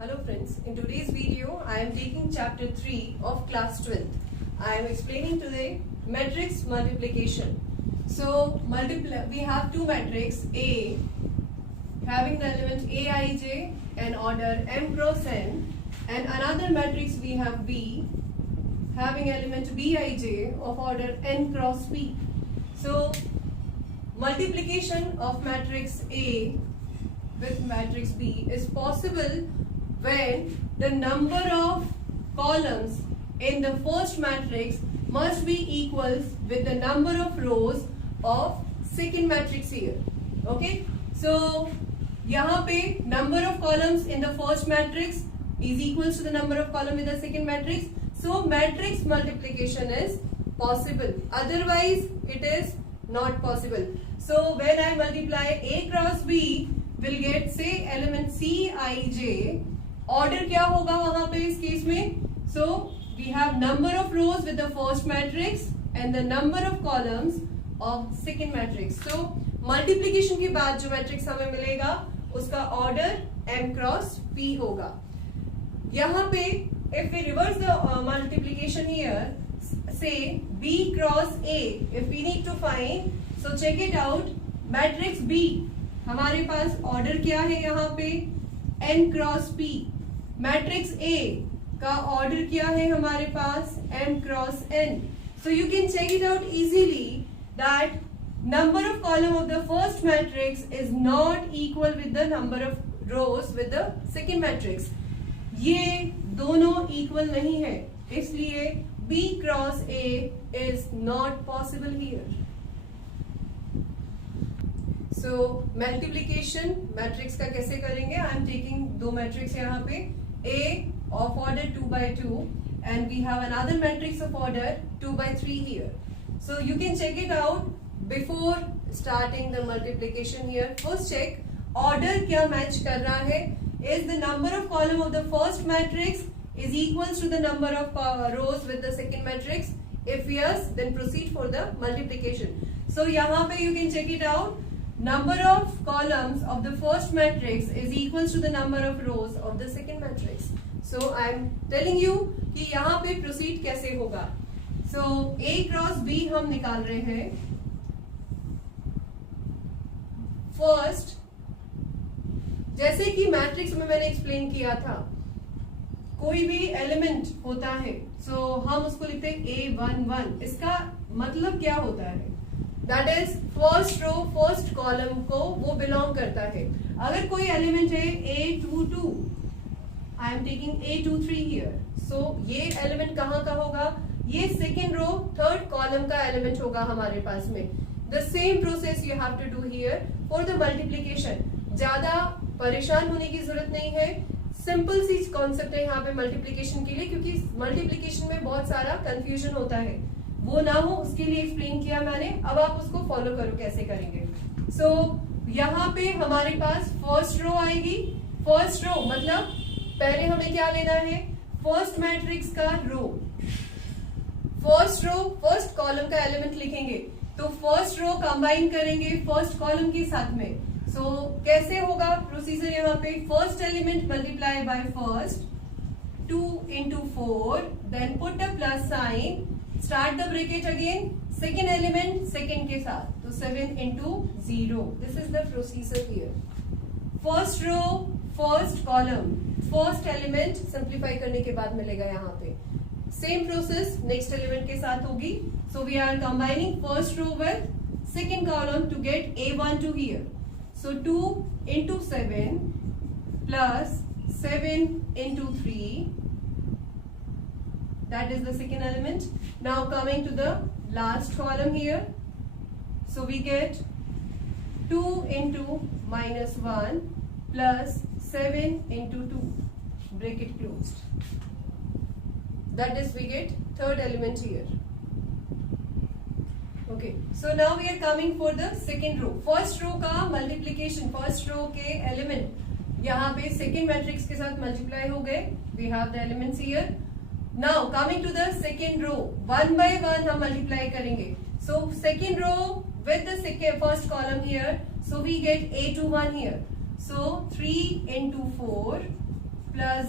Hello friends, in today's video I am taking chapter 3 of class 12th. I am explaining today matrix multiplication. So we have two matrices A having the element Aij and order m cross n, and another matrix we have B having element Bij of order n cross p. So multiplication of matrix A with matrix B is possible when the number of columns in the first matrix must be equals with the number of rows of second matrix here. Okay, so यहाँ पे number of columns in the first matrix is equals to the number of column in the second matrix. So matrix multiplication is possible, otherwise it is not possible. So when I multiply A cross B will get say element Cij. Order क्या होगा वहां पे इस case में? So we have number of rows with the first matrix and the number of columns of second matrix. So multiplication के बाद जो matrix हमें मिलेगा उसका order m cross p होगा. यहाँ पे if we reverse the multiplication here, say b cross a, if we need to find, so check it out, matrix b हमारे पास order क्या है यहाँ पे? n cross p. Matrix A का order क्या है हमारे पास? m cross n. So you can check it out easily that number of column of the first matrix is not equal with the number of rows with the second matrix. ये दोनों equal नहीं है, इसलिए B cross A is not possible here. So multiplication matrix का कैसे करेंगे? I am taking दो matrix यहाँ पे A of order 2 by 2 and we have another matrix of order 2 by 3 here. So you can check it out before starting the multiplication here. First check order क्या match कर रहा है? Is the number of column of the first matrix is equals to the number of rows with the second matrix? If yes, then proceed for the multiplication. So यहाँ पे you can check it out. Number of columns of the first matrix is equals to the number of rows of the second matrix. So I am telling you कि यहाँ पे proceed कैसे होगा. So A cross B हम निकाल रहे हैं. First, जैसे कि मैट्रिक्स में मैंने एक्सप्लेन किया था, कोई भी एलिमेंट होता है, so हम उसको लिखते हैं A11. इसका मतलब क्या होता है? That is first row first column को वो बिलोंग करता है. अगर कोई एलिमेंट है A22, I am taking A23 here, so ये एलिमेंट कहाँ का होगा? ये सेकेंड रो थर्ड कॉलम का एलिमेंट होगा हमारे पास में. The same process you have to do here for the multiplication. ज्यादा परेशान होने की जरूरत नहीं है, सिंपल सी कॉन्सेप्ट है यहाँ पे मल्टीप्लीकेशन के लिए, क्योंकि मल्टीप्लीकेशन में बहुत सारा कंफ्यूजन होता है, वो ना हो उसके लिए एक्सप्लेन किया मैंने. अब आप उसको फॉलो करो कैसे करेंगे. सो यहाँ पे हमारे पास फर्स्ट रो आएगी. फर्स्ट रो मतलब पहले हमें क्या लेना है? फर्स्ट मैट्रिक्स का रो. फर्स्ट रो फर्स्ट कॉलम का एलिमेंट लिखेंगे तो फर्स्ट रो कंबाइन करेंगे फर्स्ट कॉलम के साथ में. सो कैसे होगा प्रोसीजर? यहाँ पे first element multiply by first, 2 into 4, then put a plus sign, start the bracket again, second element second के साथ, तो 7 into 0. This is the procedure here. First row first column, first element simplify करने के बाद मिलेगा यहाँ पे. Same process next element के साथ होगी. So we are combining first row with second column to get A12 here. So 2 into 7 plus 7 into 3. That is the second element. Now coming to the last column here. So we get 2 into minus 1 plus 7 into 2. Bracket closed. That is we get third element here. Okay. So now we are coming for the second row. First row का multiplication, first row के element यहाँ पे second matrix के साथ multiply हो गए. We have the elements here. Now coming to the second row, one by one हम multiply करेंगे. So second row with the first column here, so we get A21 here. So 3 into 4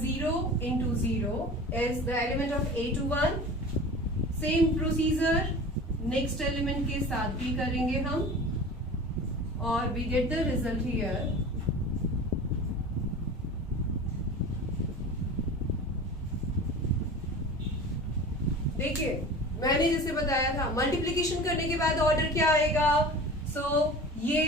0 into 0 is the element of A to 1. Same procedure next element के साथ भी करेंगे हम, और we get the result here. देखिए मैंने जैसे बताया था मल्टीप्लीकेशन करने के बाद ऑर्डर क्या आएगा. सो ये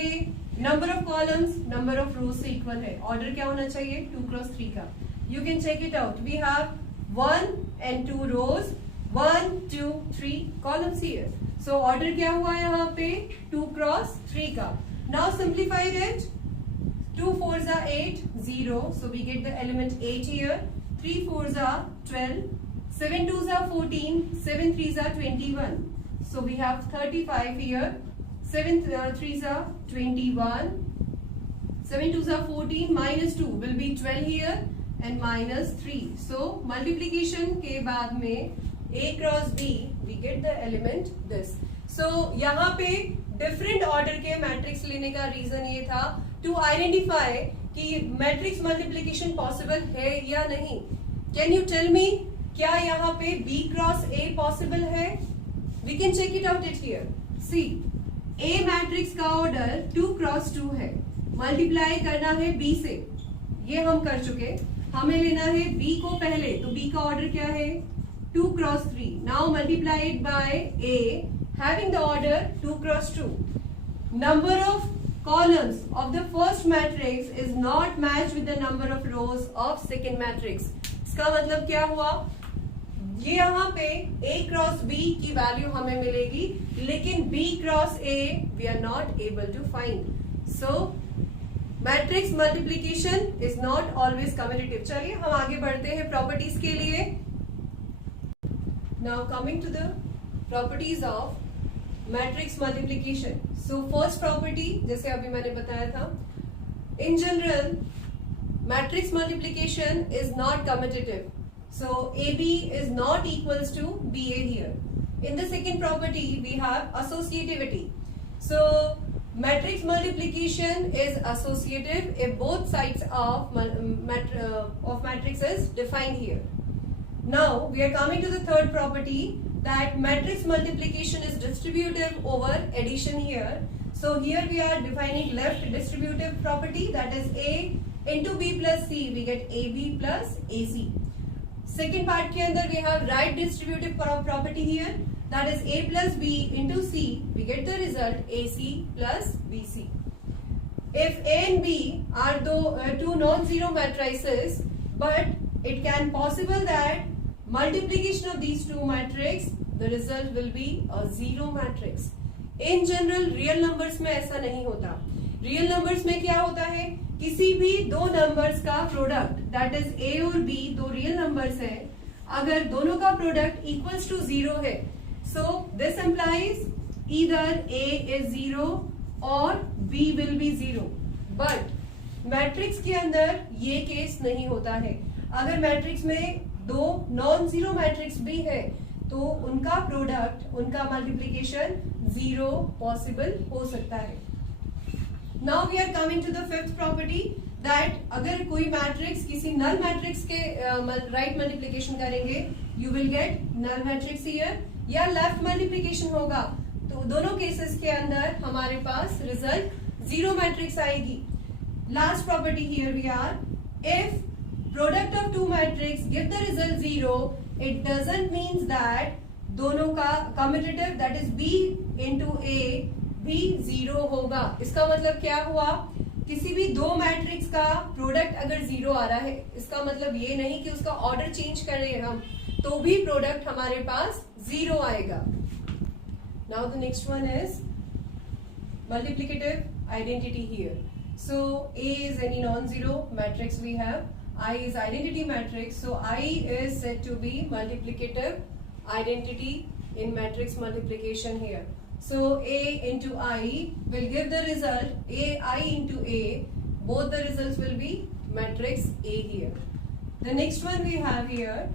number of columns number of रोज से इक्वल है. ऑर्डर क्या होना चाहिए 2 क्रॉस 3 का. You can check it out. We have 1 and 2 rows, 1 2 3 columns here. So order क्या हुआ यहाँ पे 2 क्रॉस 3 का. Now simplified it. 2 4s are 8, 0. So we get the element 8 here. 3 4s are 12. 7 2s are 14, 7 3s are 21. So we have 35 here. 7 3s are 21. 7 2s are 14, minus 2 will be 12 here and minus 3. So multiplication के बाद में A cross B we get the element this. So यहाँ पे different order के matrix लेने का reason ये था to identify कि मैट्रिक्स मल्टीप्लिकेशन पॉसिबल है या नहीं. Can you tell me क्या यहाँ पे B क्रॉस A पॉसिबल है? We can check it out it here. See, A matrix का ऑर्डर 2 क्रॉस 2 है. मल्टीप्लाई करना है B से, ये हम कर चुके. हमें लेना है B को पहले, तो B का ऑर्डर क्या है 2 cross 3. Now multiply it by A having the order 2 cross 2. Number of columns of the first matrix is not matched with the number of rows of second matrix. इसका मतलब क्या हुआ, ये यहाँ पे A क्रॉस B की value हमें मिलेगी, लेकिन B cross A we are not able to find. So matrix multiplication is not always commutative. चलिए हम आगे बढ़ते हैं प्रॉपर्टीज के लिए. Now coming to the properties of matrix multiplication. So first property जैसे अभी मैंने बताया था, in general matrix multiplication is not commutative. So AB is not equals to BA here. In the second property we have associativity. So matrix multiplication is associative if both sides of matrix is defined here. Now we are coming to the third property, that matrix multiplication is distributive over addition here. So here we are defining left distributive property, that is A into B plus C we get AB plus AC. Second part के अंदर we have right distributive property here, that is A plus B into C we get the result AC plus BC. If A and B are two non-zero matrices, but it can possible that multiplication of these two matrix the result will be a zero matrix. In general real numbers में ऐसा नहीं होता. Real numbers में क्या होता है, किसी भी दो नंबर्स का प्रोडक्ट, दैट इज A और B दो रियल नंबर्स है, अगर दोनों का प्रोडक्ट इक्वल्स टू 0 है, so this implies either A is 0 और B will be 0. But matrix के अंदर ये केस नहीं होता है. अगर मैट्रिक्स में दो नॉन जीरो मैट्रिक्स भी है तो उनका प्रोडक्ट, उनका मल्टीप्लीकेशन 0 पॉसिबल हो सकता है. Now we are coming to the fifth property, that अगर कोई मैट्रिक्स किसी नल मैट्रिक्स के राइट मल्टीप्लिकेशन करेंगे you will get null matrix here, या लेफ्ट मल्टीप्लिकेशन होगा तो दोनों केसेस के अंदर हमारे पास रिजल्ट 0 मैट्रिक्स आएगी. Last property here we are, if product of two matrix give the result 0 it doesn't means that दोनों का commutative, that is B into A भी 0 होगा. इसका मतलब क्या हुआ, किसी भी दो मैट्रिक्स का प्रोडक्ट अगर 0 आ रहा है, इसका मतलब ये नहीं कि उसका ऑर्डर चेंज कर रहे हैं हम, तो भी प्रोडक्ट हमारे पास 0 आएगा. Now the next one is multiplicative identity here. So A is any non-zero matrix we have, I is identity matrix, so I is said to be multiplicative identity in matrix multiplication here. So A into I will give the result I into A. Both the results will be matrix A here. The next one we have here,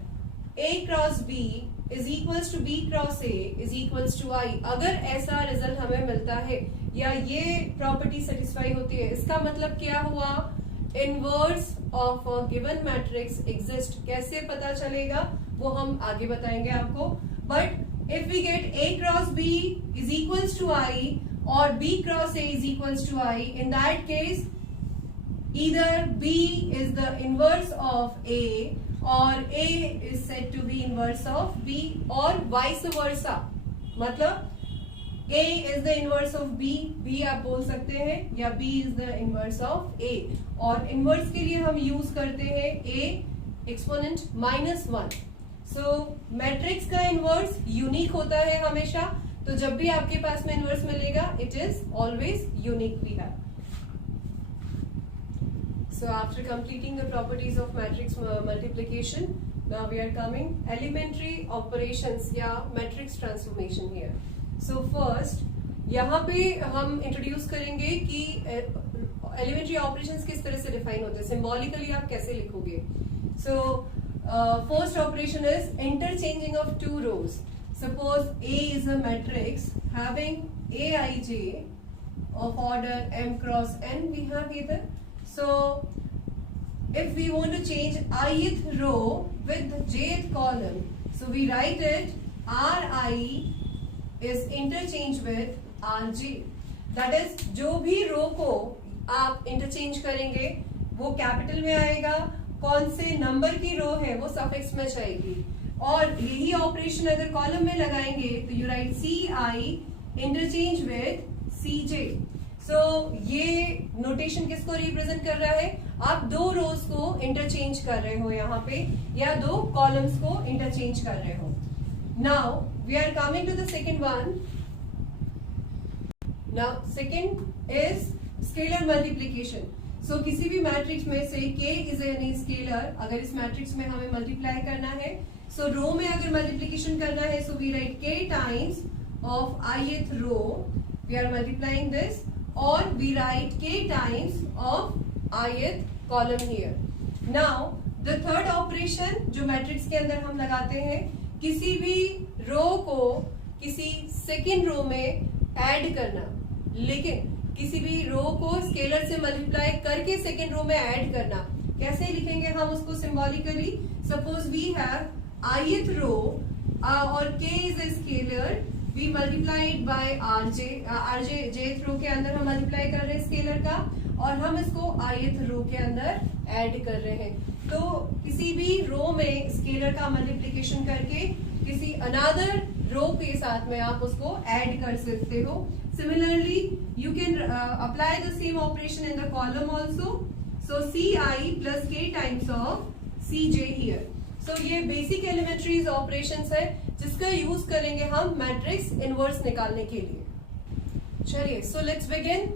A cross B is equals to B cross A is equals to I. अगर ऐसा result हमें मिलता है या ये property satisfy होती है, इसका मतलब क्या हुआ, inverse of a given matrix exist, कैसे पता चलेगा वो हम आगे बताएंगे आपको. But if we get A cross B is equals to I और B cross A is equals to I, in that case either B is the inverse of A or A is said to be inverse of B or vice versa. मतलब A is the inverse of B, B आप बोल सकते हैं, या B is the inverse of A. और inverse के लिए हम यूज करते हैं A exponent -1. So मैट्रिक्स का इनवर्स यूनिक होता है हमेशा, तो जब भी आपके पास में इनवर्स मिलेगा it is always unique we have. So after completing the properties of matrix multiplication, now we are coming elementary operations या matrix transformation here. So first यहाँ पे हम इंट्रोड्यूस करेंगे कि elementary operations किस तरह से डिफाइन होते हैं, सिंबॉलिकली आप कैसे लिखोगे. So first operation is interchanging of two rows. Suppose A is a matrix having Aij of order m cross n we have here. So if we want to change ith row with jth column, so we write it Ri is interchange with Rj. That is जो भी रो को आप interchange करेंगे वो capital में आएगा, कौन से नंबर की रो है वो सफिक्स में जाएगी. और यही ऑपरेशन अगर कॉलम में लगाएंगे तो you right Ci interchange with Cj. सो ये नोटेशन किसको रिप्रेजेंट कर रहा है, आप दो रोज को इंटरचेंज कर रहे हो यहाँ पे, या दो कॉलम्स को इंटरचेंज कर रहे हो. Now we are coming to the second one. Now second is scalar multiplication. So किसी भी मैट्रिक्स में से k इज एनी स्केलर, अगर इस मैट्रिक्स में हमें मल्टीप्लाई करना है, सो रो में अगर मल्टीप्लीकेशन करना है, so we write k times of ith row, we are multiplying this, और we write k times of ith column here. Now the third operation जो मैट्रिक्स के अंदर हम लगाते हैं, किसी भी रो को किसी सेकेंड रो में ऐड करना, लेकिन किसी भी रो को स्केलर से मल्टीप्लाई करके सेकेंड रो में ऐड करना. कैसे लिखेंगे हम उसको symbolically. Suppose we have ith row और k is a scalar, we multiply it by rj, jth row के अंदर हम मल्टीप्लाई कर रहे हैं स्केलर का, और हम इसको ith रो के अंदर ऐड कर रहे हैं. तो किसी भी रो में स्केलर का मल्टीप्लिकेशन करके किसी अनदर रो के साथ में आप उसको ऐड कर सकते हो. Similarly you can apply the same operation in the column also. So Ci plus k times of Cj here. So ये बेसिक एलिमेंट्रीज ऑपरेशंस है जिसका यूज करेंगे हम मैट्रिक्स इनवर्स निकालने के लिए. चलिए, so let's begin.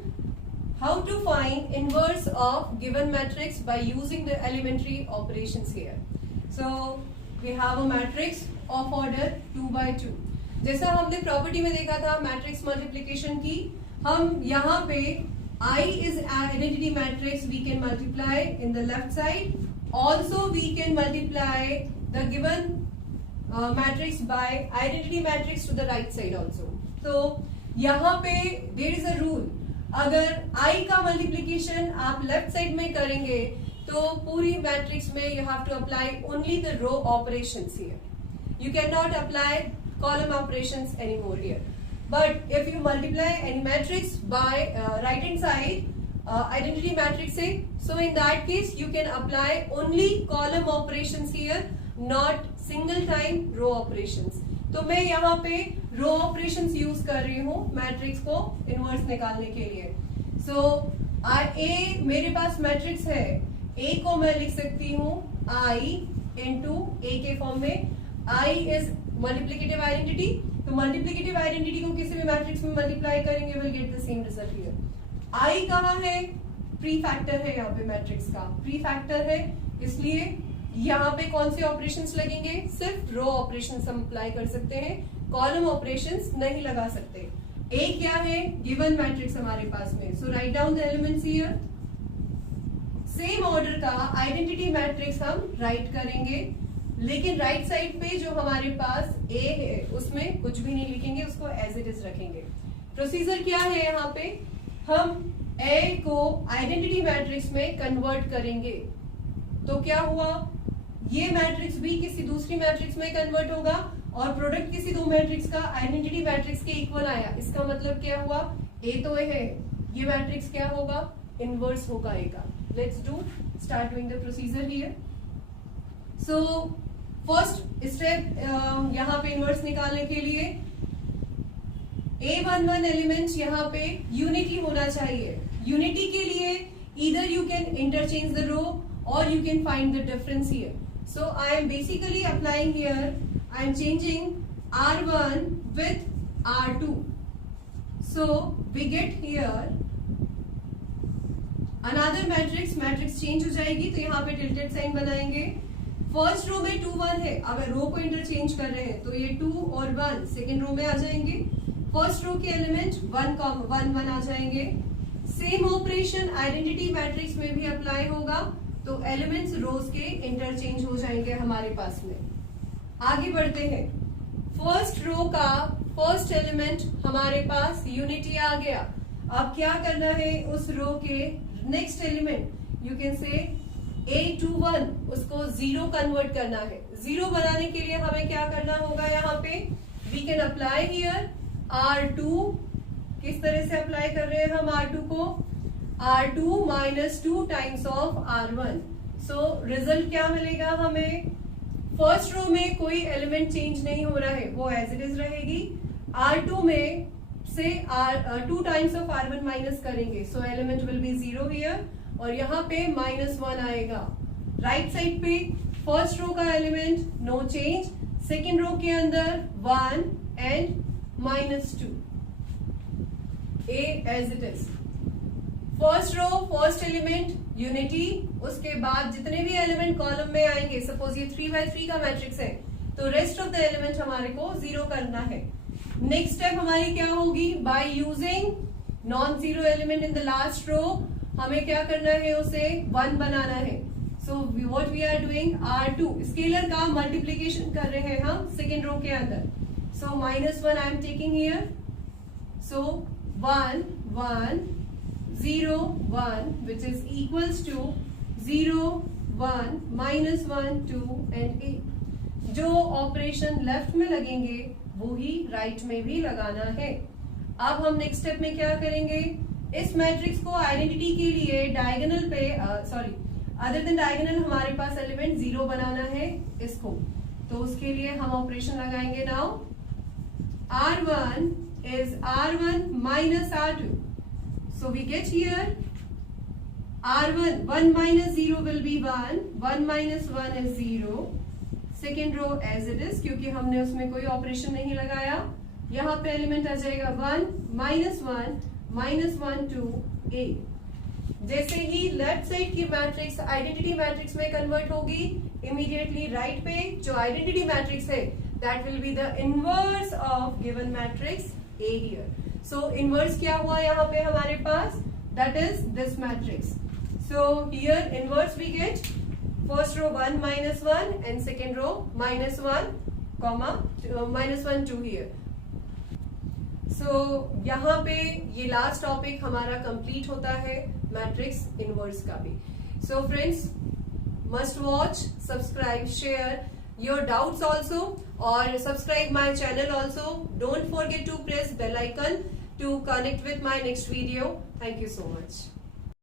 How to find inverse of given matrix by using the elementary operations here. So we have a matrix of order 2x2. जैसा हमने प्रॉपर्टी में देखा था मैट्रिक्स मल्टीप्लिकेशन की, हम यहाँ पे I is identity matrix, we can multiply in the left side. Also we can multiply the given matrix by identity matrix to the right side also. तो यहाँ पे there is a rule, अगर I का multiplication आप left side में करेंगे तो पूरी matrix में you have to apply only the row operations here. You cannot apply column operations anymore here. But if you multiply any matrix by right hand side identity matrix से, so in that case you can apply only column operations here, not single time row operations. तो मैं यहाँ पे row operations use कर रही हूँ matrix को inverse निकालने के लिए. So A मेरे पास मैट्रिक्स है, A को मैं लिख सकती हूँ I into A के फॉर्म में. I is multiplicative identity, तो मल्टीप्लिकेटिव आइडेंटिटी को किसी भी मैट्रिक्स में मल्टीप्लाई करेंगे will get the same result here. I कहाँ है, प्री फैक्टर है यहाँ पे, मैट्रिक्स का प्री फैक्टर है, इसलिए यहाँ पे कौन से ऑपरेशंस लगेंगे, सिर्फ रो ऑपरेशंस हम अप्लाई कर सकते हैं, कॉलम ऑपरेशंस नहीं लगा सकते. ए क्या है, गिवन मैट्रिक्स हमारे पास में. So write down the elements here. Same order का आइडेंटिटी मैट्रिक्स हम राइट करेंगे, लेकिन राइट साइड पे जो हमारे पास A है उसमें कुछ भी नहीं लिखेंगे, उसको एज इट इज रखेंगे. प्रोसीजर क्या है, यहाँ पे हम ए को आइडेंटिटी मैट्रिक्स में कन्वर्ट करेंगे तो क्या हुआ, ये मैट्रिक्स भी किसी दूसरी मैट्रिक्स में कन्वर्ट होगा और प्रोडक्ट किसी दो मैट्रिक्स का आइडेंटिटी मैट्रिक्स के इक्वल आया। इसका मतलब क्या हुआ, ए तो ए है, ये मैट्रिक्स क्या होगा, इनवर्स होगा ए का। Let's do start doing the procedure here. So first step यहाँ पे इनवर्स निकालने के लिए A11 एलिमेंट यहाँ पे यूनिटी होना चाहिए। यूनिटी के लिए either you can interchange the row or you can find the difference here. So I am basically applying here, I am changing R1 with R2. So we get here another matrix, matrix change हो जाएगी तो यहाँ पे tilted sign बनाएंगे। First row में 2 1 है, अगर रो को इंटरचेंज कर रहे हैं तो ये 2 और 1 सेकेंड रो में आ जाएंगे। फर्स्ट रो के एलिमेंट 1 1 1 आ जाएंगे। सेम ऑपरेशन आइडेंटिटी मैट्रिक्स में भी अप्लाई होगा तो एलिमेंट्स रोज के इंटरचेंज हो जाएंगे हमारे पास में। आगे बढ़ते हैं, फर्स्ट रो का फर्स्ट एलिमेंट हमारे पास यूनिटी आ गया। अब क्या करना है, उस रो के next element you can say A21 उसको 0 कन्वर्ट करना है। 0 बनाने के लिए हमें क्या करना होगा, यहाँ पे we can apply here R2। किस तरह से अप्लाई कर रहे हैं हम R2 को, R2 minus 2 times of R1। So result क्या मिलेगा हमें, फर्स्ट रो में कोई एलिमेंट चेंज नहीं हो रहा है, वो एज इट इज रहेगी। R2 में से 2 टाइम्स ऑफ R1 माइनस करेंगे so element will be 0 here और यहाँ पे -1 आएगा। राइट साइड पे फर्स्ट रो का element no change, second row के अंदर 1 and -2, A as it is। First row first element unity, उसके बाद जितने भी एलिमेंट कॉलम में आएंगे, सपोज ये 3 by 3 का मैट्रिक्स है तो रेस्ट ऑफ द एलिमेंट हमारे को 0 करना है। नेक्स्ट स्टेप हमारी क्या होगी, by using non zero element in the last row हमें क्या करना है, उसे 1 बनाना है। So what we are doing, R2 scalar का मल्टीप्लीकेशन कर रहे हैं हम सेकेंड रो के अंदर। सो -1 I am taking here, so 1 1 0 1 which is equals to 0 1 -1 2 and 8। जो ऑपरेशन लेफ्ट में लगेंगे वो ही राइट में भी लगाना है। अब हम नेक्स्ट स्टेप में क्या करेंगे, इस मैट्रिक्स को आइडेंटिटी के लिए डायगोनल पे अदर देन डायगोनल हमारे पास एलिमेंट 0 बनाना है इसको, तो उसके लिए हम ऑपरेशन लगाएंगे। Now R1 is R1 minus R2, so we get here R1 1 minus 0 will be 1, 1 minus 1 is 0, second row as it is क्योंकि हमने उसमें कोई ऑपरेशन नहीं लगाया। यहाँ पे एलिमेंट आ जाएगा 1 -1 2 A। जैसे ही लेफ्ट साइड की मैट्रिक्स आइडेंटिटी मैट्रिक्स में कन्वर्ट होगी, इमीडिएटली राइट पे जो आइडेंटिटी मैट्रिक्स है that will be the inverse of given matrix A here. So inverse क्या हुआ यहाँ पे हमारे पास, that is this matrix. So here inverse we get first row 1 -1 and second row -1 -1 2 here। So यहाँ पे ये लास्ट टॉपिक हमारा कंप्लीट होता है मैट्रिक्स इनवर्स का भी। So friends must watch, subscribe, share your doubts also or subscribe my channel also. Don't forget to press bell icon to connect with my next video. Thank you so much.